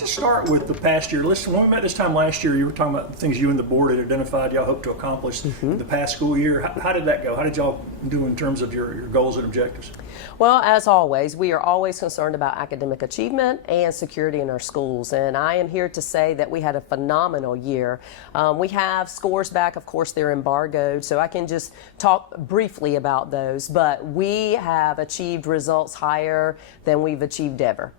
let's just start with the past year. Listen, when we met this time last year, you were talking about the things you and the board had identified y'all hope to accomplish in the past school year. How did that go? How did y'all do in terms of your goals and objectives? Well, as always, we are always concerned about academic achievement and security in our schools. And I am here to say that we had a phenomenal year. We have scores back. Of course, they're embargoed, so I can just talk briefly about those. But we have achieved results higher than we've achieved ever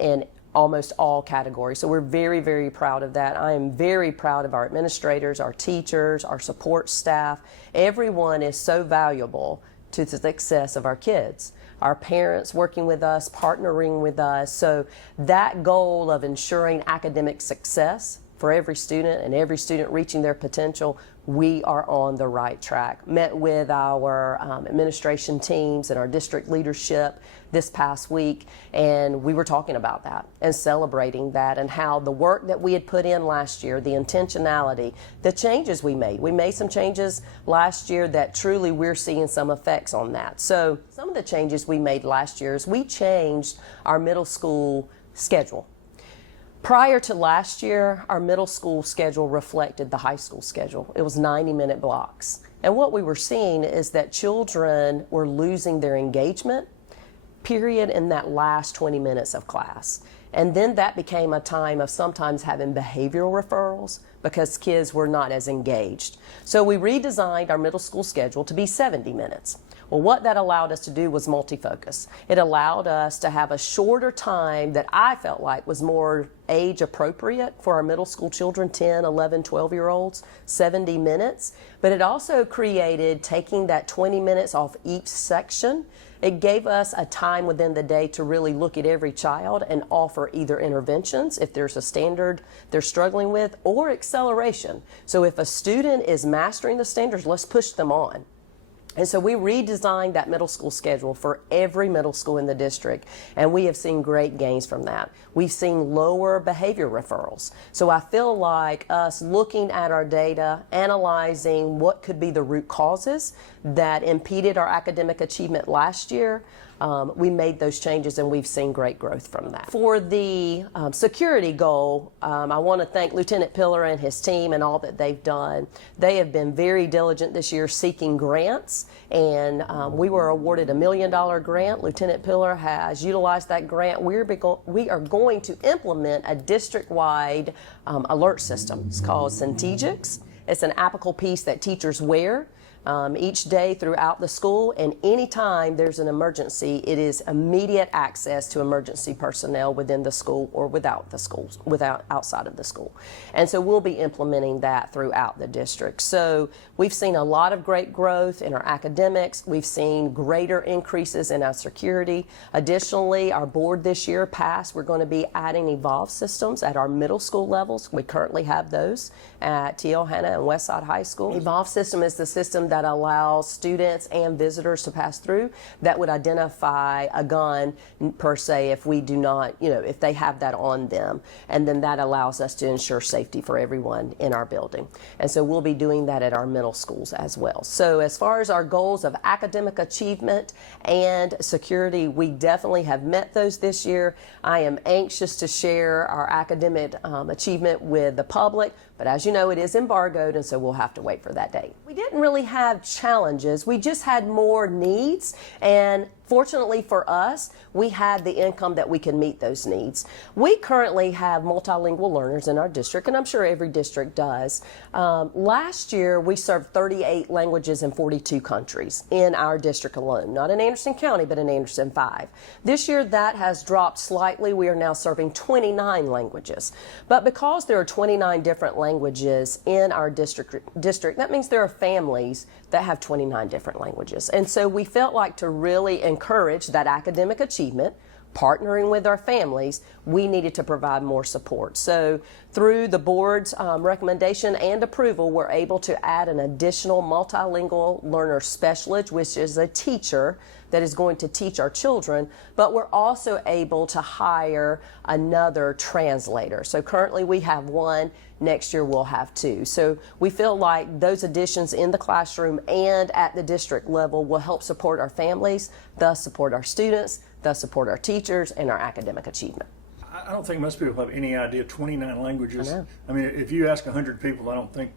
in almost all categories. So we're very, very proud of that. I am very proud of our administrators, our teachers, our support staff. Everyone is so valuable to the success of our kids. Our parents working with us, partnering with us. So that goal of ensuring academic success for every student and every student reaching their potential, we are on the right track. Met with our administration teams and our district leadership this past week, and we were talking about that and celebrating that and how the work that we had put in last year, the intentionality, the changes we made. We made some changes last year that truly we're seeing some effects on that. So some of the changes we made last year is we changed our middle school schedule. Prior to last year, our middle school schedule reflected the high school schedule. It was 90-minute blocks. And what we were seeing is that children were losing their engagement period in that last 20 minutes of class. And then that became a time of sometimes having behavioral referrals because kids were not as engaged. So we redesigned our middle school schedule to be 70 minutes. Well, what that allowed us to do was multi-focus. It allowed us to have a shorter time that I felt like was more age appropriate for our middle school children, 10, 11, 12-year-olds, 70 minutes. But it also created taking that 20 minutes off each section. It gave us a time within the day to really look at every child and offer either interventions if there's a standard they're struggling with, or acceleration. So if a student is mastering the standards, let's push them on. And so we redesigned that middle school schedule for every middle school in the district, and we have seen great gains from that. We've seen lower behavior referrals. So I feel like us looking at our data, analyzing what could be the root causes that impeded our academic achievement last year, we made those changes and we've seen great growth from that. For the security goal, I want to thank Lieutenant Pillar and his team and all that they've done. They have been very diligent this year seeking grants, and we were awarded $1 million grant. Lieutenant Pillar has utilized that grant. We are going to implement a district-wide alert system. It's called Centegix. It's an applicable piece that teachers wear each day throughout the school, and anytime there's an emergency, it is immediate access to emergency personnel within the school or without the schools, outside of the school. And so we'll be implementing that throughout the district. So we've seen a lot of great growth in our academics. We've seen greater increases in our security. Additionally, our board this year passed, we're going to be adding Evolve systems at our middle school levels. We currently have those at T.L. Hanna and Westside High School. Evolve system is the system that allows students and visitors to pass through that would identify a gun per se if we do not, if they have that on them. And then that allows us to ensure safety for everyone in our building. And so we'll be doing that at our middle schools as well. So as far as our goals of academic achievement and security, we definitely have met those this year. I am anxious to share our academic achievement with the public, but as you know, it is embargoed, and so we'll have to wait for that date. We didn't really have challenges. We just had more needs, and fortunately for us, we had the income that we can meet those needs. We currently have multilingual learners in our district, and I'm sure every district does. Last year, we served 38 languages in 42 countries in our district alone, not in Anderson County, but in Anderson 5. This year, that has dropped slightly. We are now serving 29 languages. But because there are 29 different languages in our district, that means there are families that have 29 different languages. And so we felt like to really encourage that academic achievement, partnering with our families, we needed to provide more support. So through the board's recommendation and approval, we're able to add an additional multilingual learner specialist, which is a teacher that is going to teach our children, but we're also able to hire another translator. So currently we have one, next year we'll have two. So we feel like those additions in the classroom and at the district level will help support our families, thus support our students, thus support our teachers and our academic achievement. I don't think most people have any idea 29 languages. I know. I mean, if you ask 100 people, I don't think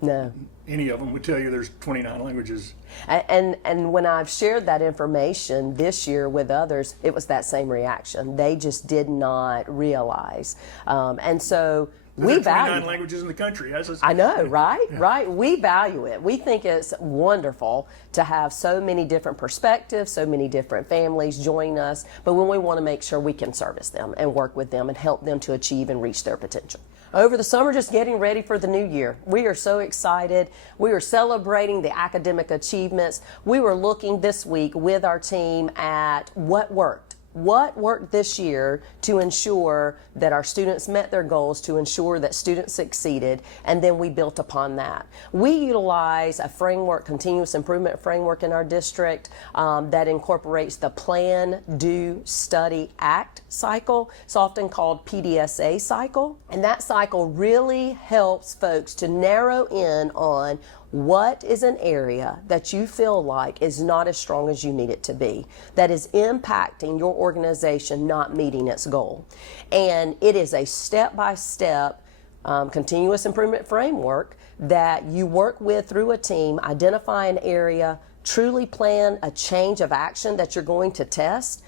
No. any of them would tell you there's 29 languages. And when I've shared that information this year with others, it was that same reaction. They just did not realize. And so we There are value 29 languages in the country. I know, right? Yeah. Right. We value it. We think it's wonderful to have so many different perspectives, so many different families join us, but when we want to make sure we can service them and work with them and help them to achieve and reach their potential. Over the summer, just getting ready for the new year. We are so excited. We are celebrating the academic achievements. We were looking this week with our team at what worked. What worked this year to ensure that our students met their goals, to ensure that students succeeded, and then we built upon that. We utilize a framework, continuous improvement framework in our district that incorporates the Plan, Do, Study, Act cycle. It's often called PDSA cycle, and that cycle really helps folks to narrow in on what is an area that you feel like is not as strong as you need it to be, that is impacting your organization not meeting its goal. And it is a step-by-step continuous improvement framework that you work with through a team, identify an area, truly plan a change of action that you're going to test,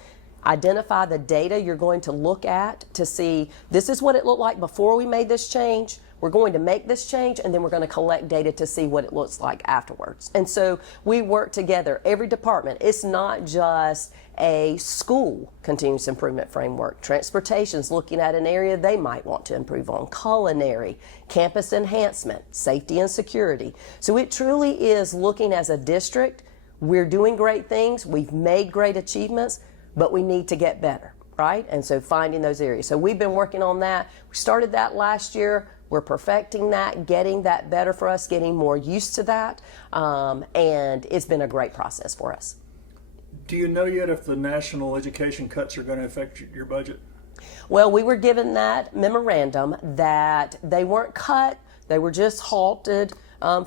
identify the data you're going to look at to see this is what it looked like before we made this change. We're going to make this change, and then we're going to collect data to see what it looks like afterwards. And so we work together, every department. It's not just a school continuous improvement framework. Transportation's looking at an area they might want to improve on. Culinary, campus enhancement, safety and security. So it truly is looking as a district. We're doing great things. We've made great achievements, but we need to get better, right? And so finding those areas. So we've been working on that. We started that last year. We're perfecting that, getting that better for us, getting more used to that, and it's been a great process for us. Do you know yet if the national education cuts are going to affect your budget? Well, we were given that memorandum that they weren't cut, they were just halted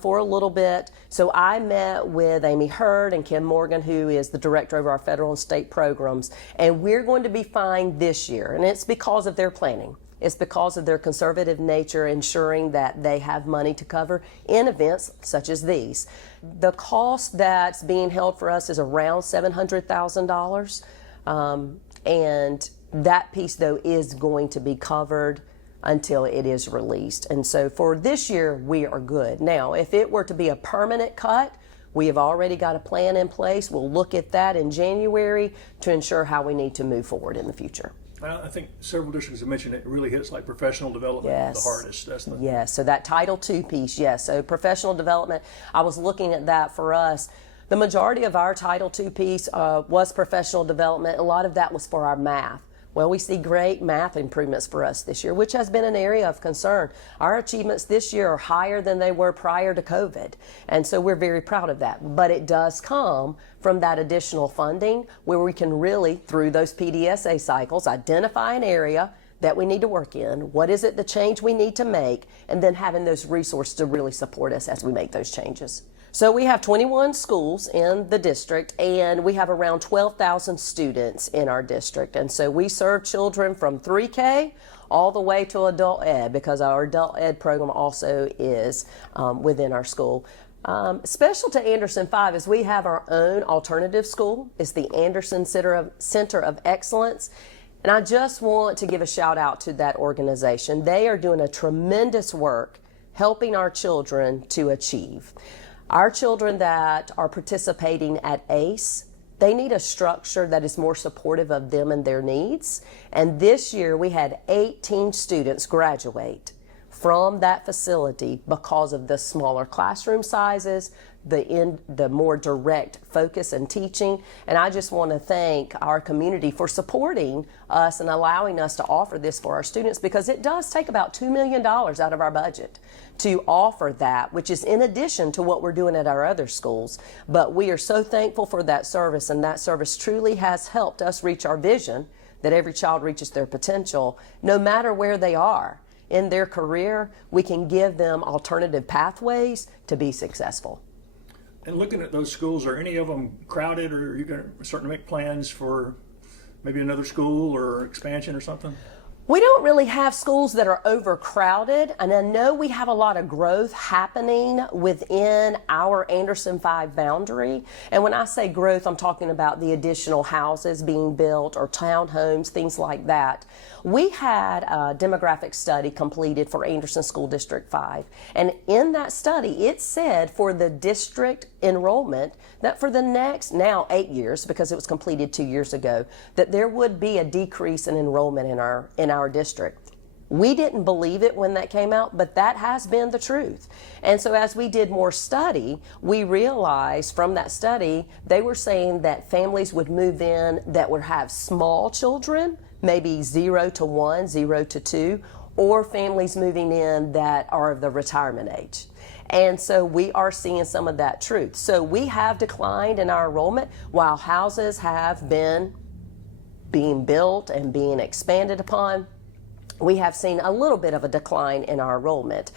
for a little bit. So I met with Amy Hurd and Kim Morgan, who is the director of our federal and state programs, and we're going to be fine this year, and it's because of their planning. It's because of their conservative nature, ensuring that they have money to cover in events such as these. The cost that's being held for us is around $700,000, and that piece, though, is going to be covered until it is released. And so for this year, we are good. Now, if it were to be a permanent cut, we have already got a plan in place. We'll look at that in January to ensure how we need to move forward in the future. I think several districts have mentioned it really hits like professional development Yes. the hardest. That's the Yes, so that Title II piece, yes. So professional development, I was looking at that for us. The majority of our Title II piece was professional development. A lot of that was for our math. Well, we see great math improvements for us this year, which has been an area of concern. Our achievements this year are higher than they were prior to COVID, and so we're very proud of that. But it does come from that additional funding where we can really, through those PDSA cycles, identify an area that we need to work in, what is it the change we need to make, and then having those resources to really support us as we make those changes. So we have 21 schools in the district, and we have around 12,000 students in our district. And so we serve children from 3K all the way to adult ed, because our adult ed program also is within our school. Special to Anderson 5 is we have our own alternative school. It's the Anderson Center of Excellence. And I just want to give a shout out to that organization. They are doing a tremendous work helping our children to achieve. Our children that are participating at ACE, they need a structure that is more supportive of them and their needs. And this year we had 18 students graduate from that facility because of the smaller classroom sizes, the more direct focus and teaching. And I just want to thank our community for supporting us and allowing us to offer this for our students, because it does take about $2 million out of our budget to offer that, which is in addition to what we're doing at our other schools. But we are so thankful for that service, and that service truly has helped us reach our vision that every child reaches their potential, no matter where they are in their career. We can give them alternative pathways to be successful. And looking at those schools, are any of them crowded, or are you going to start to make plans for maybe another school or expansion or something? We don't really have schools that are overcrowded, and I know we have a lot of growth happening within our Anderson 5 boundary. And when I say growth, I'm talking about the additional houses being built or townhomes, things like that. We had a demographic study completed for Anderson School District 5, and in that study it said for the district enrollment that for the next now 8 years, because it was completed 2 years ago, that there would be a decrease in enrollment in our district. We didn't believe it when that came out, but that has been the truth. And so as we did more study, we realized from that study, they were saying that families would move in that would have small children, maybe 0 to 1, 0 to 2, or families moving in that are of the retirement age. And so we are seeing some of that truth. So we have declined in our enrollment while houses have been being built and being expanded upon. We have seen a little bit of a decline in our enrollment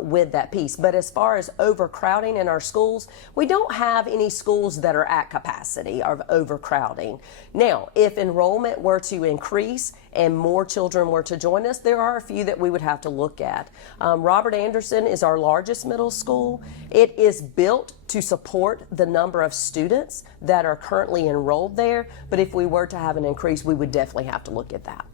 with that piece. But as far as overcrowding in our schools, we don't have any schools that are at capacity of overcrowding. Now, if enrollment were to increase and more children were to join us, there are a few that we would have to look at. Robert Anderson is our largest middle school. It is built to support the number of students that are currently enrolled there. But if we were to have an increase, we would definitely have to look at that.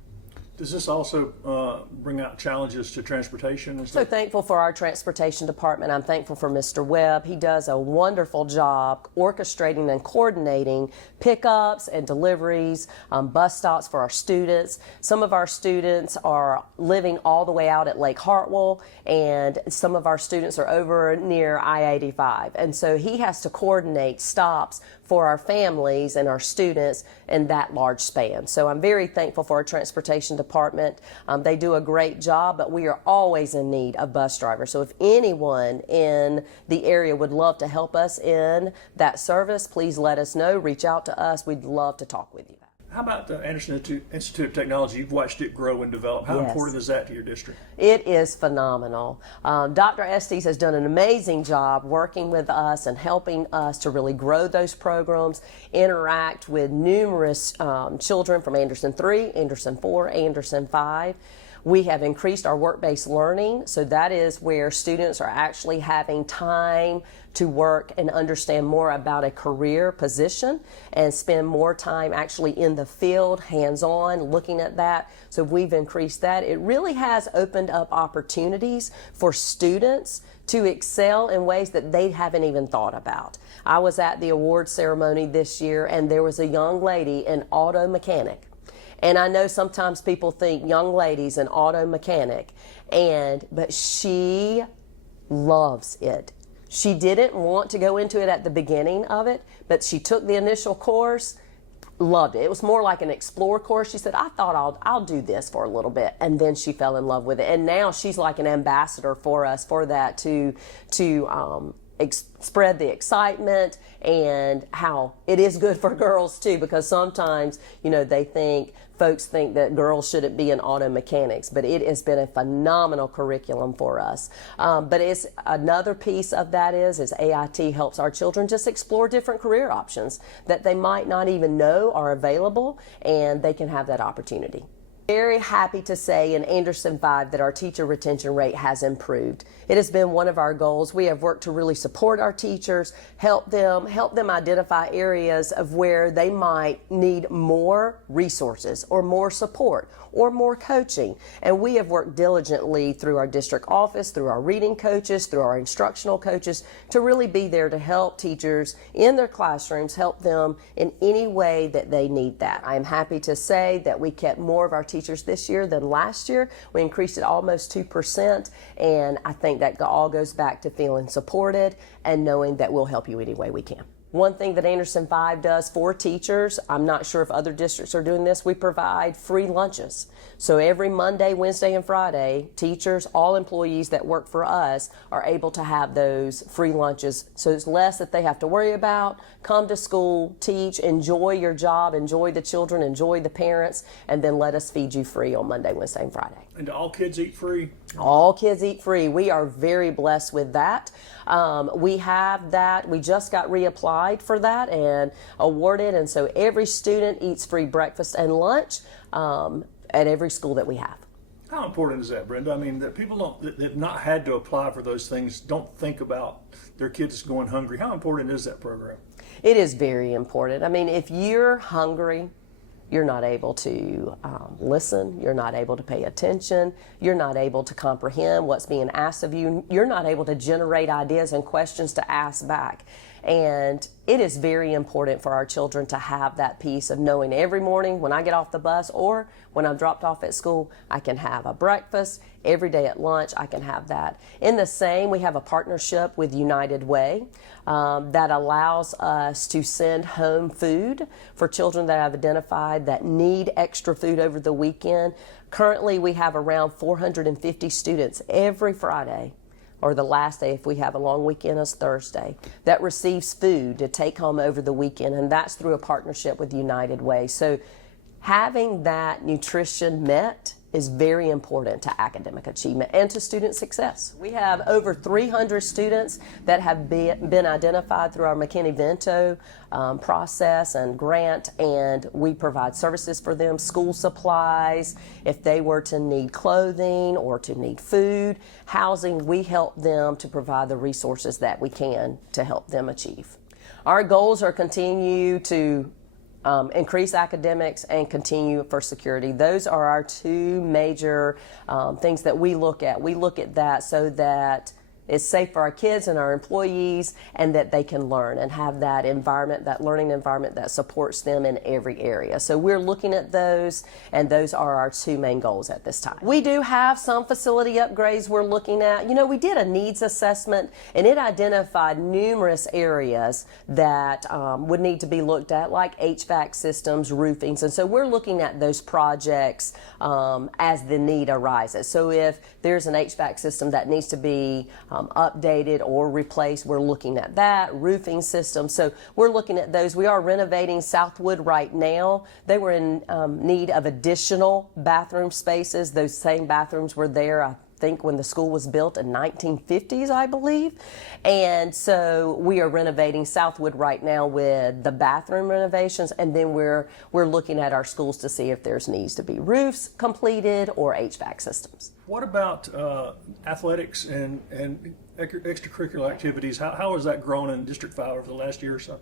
Does this also bring out challenges to transportation and So stuff? thankful for our transportation department. I'm thankful for Mr. Webb. He does a wonderful job orchestrating and coordinating pickups and deliveries, bus stops for our students. Some of our students are living all the way out at Lake Hartwell, and some of our students are over near I-85. And so he has to coordinate stops for our families and our students in that large span. So I'm very thankful for our transportation department. They do a great job, but we are always in need of bus drivers. So if anyone in the area would love to help us in that service, please let us know. Reach out to us. We'd love to talk with you. How about the Anderson Institute of Technology? You've watched it grow and develop. How Yes. important is that to your district? It is phenomenal. Dr. Estes has done an amazing job working with us and helping us to really grow those programs, interact with numerous children from Anderson 3, Anderson 4, Anderson 5. We have increased our work-based learning, so that is where students are actually having time to work and understand more about a career position and spend more time actually in the field, hands-on, looking at that. So we've increased that. It really has opened up opportunities for students to excel in ways that they haven't even thought about. I was at the award ceremony this year, and there was a young lady, an auto mechanic. And I know sometimes people think young ladies an auto mechanic, but she loves it. She didn't want to go into it at the beginning of it, but she took the initial course, loved it. It was more like an explore course. She said, I thought I'll do this for a little bit. And then she fell in love with it. And now she's like an ambassador for us for that to spread the excitement and how it is good for girls too, because sometimes, folks think that girls shouldn't be in auto mechanics, but it has been a phenomenal curriculum for us. But it's another piece of that is AIT helps our children just explore different career options that they might not even know are available, and they can have that opportunity. Very happy to say in Anderson 5 that our teacher retention rate has improved. It has been one of our goals. We have worked to really support our teachers, help them identify areas of where they might need more resources or more support or more coaching. And we have worked diligently through our district office, through our reading coaches, through our instructional coaches to really be there to help teachers in their classrooms, help them in any way that they need that. I am happy to say that we kept more of our teachers this year than last year. We increased it almost 2%, and I think that all goes back to feeling supported and knowing that we'll help you any way we can. One thing that Anderson 5 does for teachers, I'm not sure if other districts are doing this, we provide free lunches. So every Monday, Wednesday, and Friday, teachers, all employees that work for us are able to have those free lunches. So it's less that they have to worry about. Come to school, teach, enjoy your job, enjoy the children, enjoy the parents, and then let us feed you free on Monday, Wednesday, and Friday. And do all kids eat free? All kids eat free. We are very blessed with that. We have that. We just got reapplied for that and awarded, and so every student eats free breakfast and lunch. at every school that we have. How important is that, Brenda? I mean, that people that have not had to apply for those things don't think about their kids going hungry. How important is that program? It is very important. I mean, if you're hungry, you're not able to listen, you're not able to pay attention, you're not able to comprehend what's being asked of you, you're not able to generate ideas and questions to ask back. And it is very important for our children to have that piece of knowing every morning when I get off the bus or when I'm dropped off at school, I can have a breakfast. Every day at lunch, I can have that. In the same, we have a partnership with United Way that allows us to send home food for children that have identified that need extra food over the weekend. Currently, we have around 450 students every Friday, or the last day if we have a long weekend is Thursday, that receives food to take home over the weekend, and that's through a partnership with United Way. So having that nutrition met is very important to academic achievement and to student success. We have over 300 students that have been identified through our McKinney-Vento process and grant, and we provide services for them, school supplies, if they were to need clothing or to need food, housing, we help them to provide the resources that we can to help them achieve. Our goals are continue to increase academics and continue for security. Those are our two major things that we look at. We look at that so that it's safe for our kids and our employees, and that they can learn and have that environment, that learning environment that supports them in every area. So we're looking at those, and those are our two main goals at this time. We do have some facility upgrades we're looking at. You know, we did a needs assessment, and it identified numerous areas that would need to be looked at, like HVAC systems, roofings, and so we're looking at those projects as the need arises. So if there's an HVAC system that needs to be updated or replaced, we're looking at that. Roofing systems, so we're looking at those. We are renovating Southwood right now. They were in need of additional bathroom spaces. Those same bathrooms were there, I think, when the school was built in 1950s, I believe. And so we are renovating Southwood right now with the bathroom renovations, and then we're looking at our schools to see if there's needs to be roofs completed or HVAC systems. What about athletics and extracurricular activities? How has that grown in District 5 over the last year or so?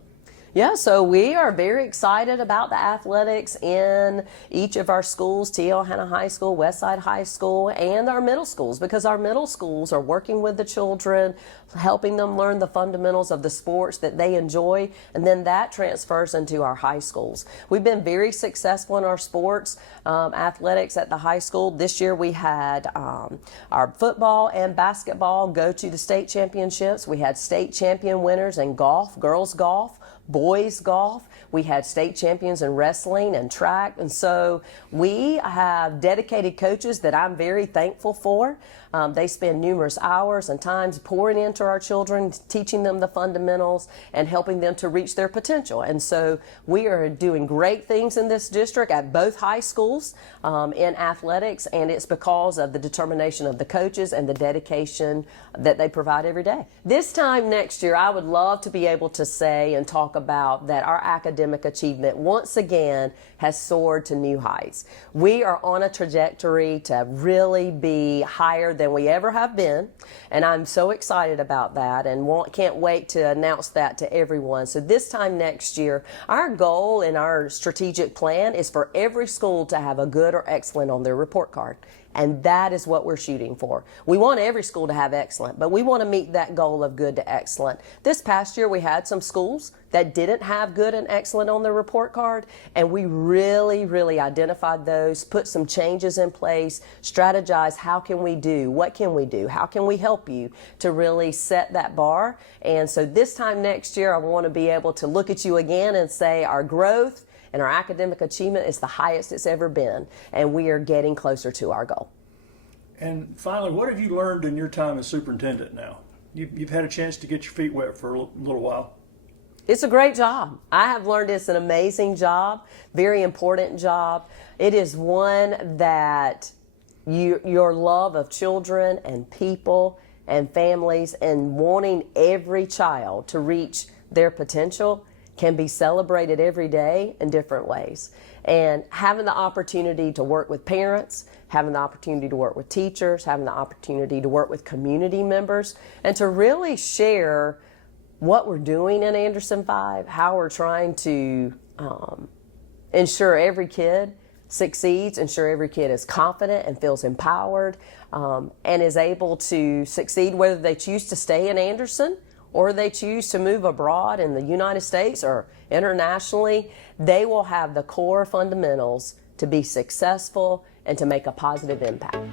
Yeah, so we are very excited about the athletics in each of our schools, T.L. Hanna High School, Westside High School, and our middle schools, because our middle schools are working with the children, helping them learn the fundamentals of the sports that they enjoy, and then that transfers into our high schools. We've been very successful in our sports athletics at the high school. This year we had our football and basketball go to the state championships. We had state champion winners in golf, girls golf, boys golf. We had state champions in wrestling and track, and so we have dedicated coaches that I'm very thankful for. They spend numerous hours and times pouring into our children, teaching them the fundamentals and helping them to reach their potential. And so we are doing great things in this district at both high schools in athletics, and it's because of the determination of the coaches and the dedication that they provide every day. This time next year, I would love to be able to say and talk about that our academic achievement once again has soared to new heights. We are on a trajectory to really be higher than we ever have been, and I'm so excited about that and can't wait to announce that to everyone. So this time next year, our goal in our strategic plan is for every school to have a good or excellent on their report card. And that is what we're shooting for. We want every school to have excellent, but we want to meet that goal of good to excellent. This past year, we had some schools that didn't have good and excellent on their report card, and we really identified those, put some changes in place, strategized how can we do, what can we do, how can we help you to really set that bar. And so this time next year, I want to be able to look at you again and say our growth and our academic achievement is the highest it's ever been, and we are getting closer to our goal. And finally, what have you learned in your time as superintendent now? You've had a chance to get your feet wet for a little while. It's a great job. I have learned it's an amazing job, very important job. It is one that your love of children and people and families and wanting every child to reach their potential can be celebrated every day in different ways. And having the opportunity to work with parents, having the opportunity to work with teachers, having the opportunity to work with community members, and to really share what we're doing in Anderson 5, how we're trying to ensure every kid succeeds, ensure every kid is confident and feels empowered, and is able to succeed whether they choose to stay in Anderson or they choose to move abroad in the United States or internationally. They will have the core fundamentals to be successful and to make a positive impact.